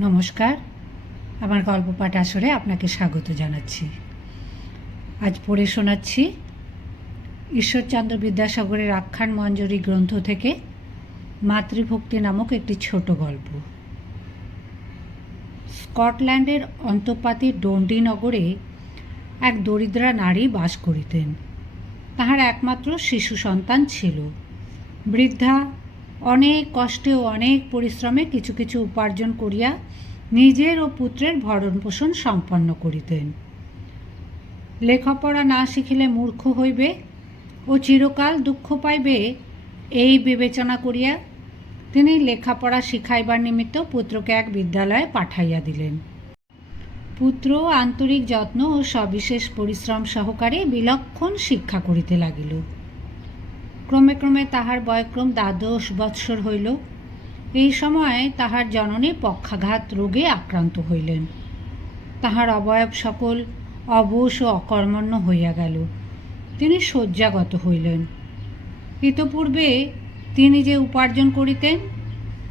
নমস্কার। আমার গল্প পাঠ আসরে আপনাকে স্বাগত জানাচ্ছি। আজ পড়ে শোনাচ্ছি ঈশ্বরচন্দ্র বিদ্যাসাগরের আখ্যান মঞ্জরি গ্রন্থ থেকে মাতৃভক্তি নামক একটি ছোট গল্প। স্কটল্যান্ডের অন্তপাতি ডন্ডি নগরে এক দরিদ্রা নারী বাস করিতেন। তাহার একমাত্র শিশু সন্তান ছিল। বৃদ্ধা অনেক কষ্টে ও অনেক পরিশ্রমে কিছু কিছু উপার্জন করিয়া নিজের ও পুত্রের ভরণ পোষণ সম্পন্ন করিতেন। লেখাপড়া না শিখিলে মূর্খ হইবে ও চিরকাল দুঃখ পাইবে এই বিবেচনা করিয়া তিনি লেখাপড়া শিখাইবার নিমিত্ত পুত্রকে এক বিদ্যালয়ে পাঠাইয়া দিলেন। পুত্র আন্তরিক যত্ন ও সবিশেষ পরিশ্রম সহকারে বিলক্ষণ শিক্ষা করিতে লাগিল। ক্রমে ক্রমে তাহার বয়ক্রম দ্বাদশ বৎসর হইল। এই সময় তাহার জননী পক্ষাঘাত রোগে আক্রান্ত হইলেন। তাহার অবয়ব সকল অবশ ও অকর্মণ্য হইয়া গেল। তিনি শয্যাগত হইলেন। ইতপূর্বে তিনি যে উপার্জন করিতেন,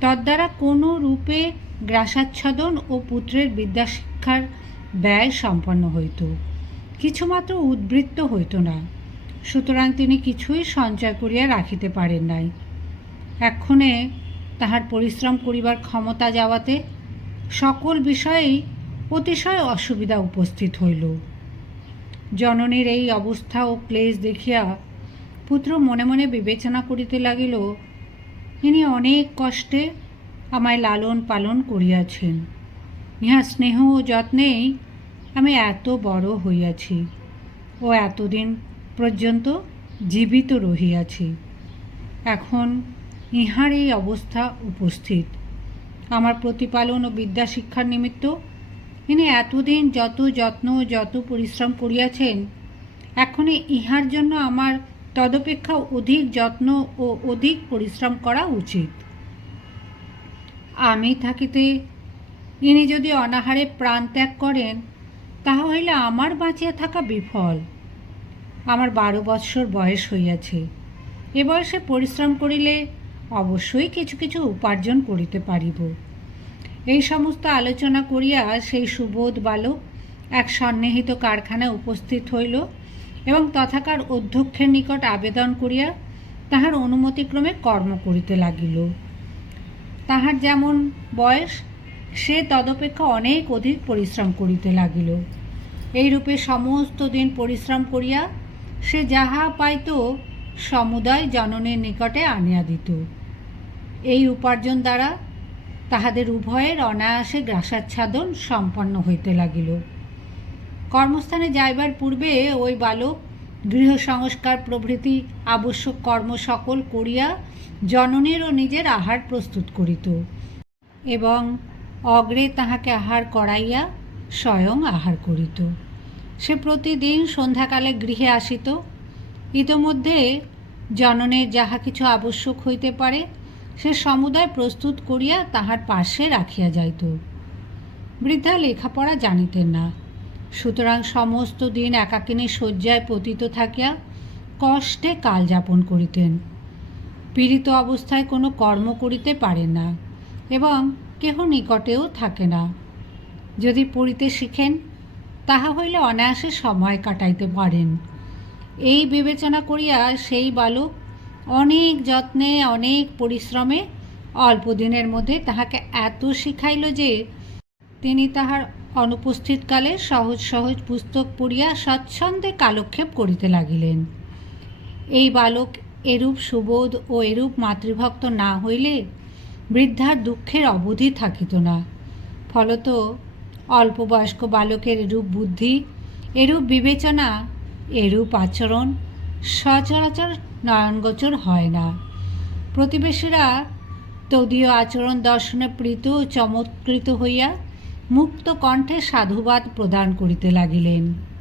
তদ্বারা কোনো রূপে গ্রাসাচ্ছাদন ও পুত্রের বিদ্যাশিক্ষার ব্যয় সম্পন্ন হইত। কিছুমাত্র উদ্বৃত্ত হইত না। সুতরাং তিনি কিছুই সঞ্চয় করিয়া রাখিতে পারেন নাই। এক্ষণে তাহার পরিশ্রম করিবার ক্ষমতা যাওয়াতে সকল বিষয়েই অতিশয় অসুবিধা উপস্থিত হইল। জননীর এই অবস্থা ও ক্লেশ দেখিয়া পুত্র মনে মনে বিবেচনা করিতে লাগিল, ইনি অনেক কষ্টে আমায় লালন পালন করিয়াছেন। ইহা স্নেহ ও যত্নেই আমি এত বড় হইয়াছি। ও এতদিন পর্যন্ত জীবিত রহিয়াছি। এখন ইহার এই অবস্থা উপস্থিত। আমার প্রতিপালন ও বিদ্যা শিক্ষার নিমিত্ত ইনি এতদিন যত যত্ন যত পরিশ্রম করিয়াছেন এখনই ইহার জন্য আমার তদপেক্ষা অধিক যত্ন ও অধিক পরিশ্রম করা উচিত। আমি থাকিতে ইনি যদি অনাহারে প্রাণ ত্যাগ করেন, তাহা হইলে আমার বাঁচিয়া থাকা বিফল। আমার বারো বৎসর বয়স হইয়াছে। এ বয়সে পরিশ্রম করিলে অবশ্যই কিছু কিছু উপার্জন করিতে পারিব। এই সমস্ত আলোচনা করিয়া সেই সুবোধ বালক এক সন্নিহিত কারখানায় উপস্থিত হইল এবং তথাকার অধ্যক্ষের নিকট আবেদন করিয়া তাহার অনুমতিক্রমে কর্ম করিতে লাগিল। তাহার যেমন বয়স, সে তদপেক্ষা অনেক অধিক পরিশ্রম করিতে লাগিল। এইরূপে সমস্ত দিন পরিশ্রম করিয়া সে যাহা পাইত, সমুদয় জননের নিকটে আনিয়া দিত। এই উপার্জন দ্বারা তাহাদের উভয়ের অনায়াসে গ্রাসাচ্ছাদন সম্পন্ন হইতে লাগিল। কর্মস্থানে যাইবার পূর্বে ওই বালক গৃহ সংস্কার প্রভৃতি আবশ্যক কর্ম সকল করিয়া জননের ও নিজের আহার প্রস্তুত করিত এবং অগ্রে তাহাকে আহার করাইয়া স্বয়ং আহার করিত। সে প্রতিদিন সন্ধ্যাকালে গৃহে আসিত। ইতোমধ্যে জননের যাহা কিছু আবশ্যক হইতে পারে, সে সমুদায় প্রস্তুত করিয়া তাহার পার্শ্বে রাখিয়া যাইত। বৃদ্ধা লেখাপড়া জানিতেন না। সুতরাং সমস্ত দিন একাকিনী শয্যায় পতিত থাকিয়া কষ্টে কাল যাপন করিতেন। পীড়িত অবস্থায় কোনো কর্ম করিতে পারেন না এবং কেহ নিকটেও থাকে না। যদি পড়িতে শিখেন তাহা হইলে অনায়াসে সময় কাটাইতে পারেন। এই বিবেচনা করিয়া সেই বালক অনেক যত্নে, অনেক পরিশ্রমে অল্প দিনের মধ্যে তাহাকে এত শিখাইল যে তিনি তাহার অনুপস্থিতকালে সহজ সহজ পুস্তক পড়িয়া স্বচ্ছন্দে কালক্ষেপ করিতে লাগিলেন। এই বালক এরূপ সুবোধ ও এরূপ মাতৃভক্ত না হইলে বৃদ্ধার দুঃখের অবধি থাকিত না। ফলত অল্প বয়স্ক বালকের এরূপ বুদ্ধি, এরূপ বিবেচনা, এরূপ আচরণ সচরাচর নয়নগোচর হয় না। প্রতিবেশীরা তদীয় আচরণ দর্শনে প্রীত চমৎকৃত হইয়া মুক্ত কণ্ঠে সাধুবাদ প্রদান করিতে লাগিলেন।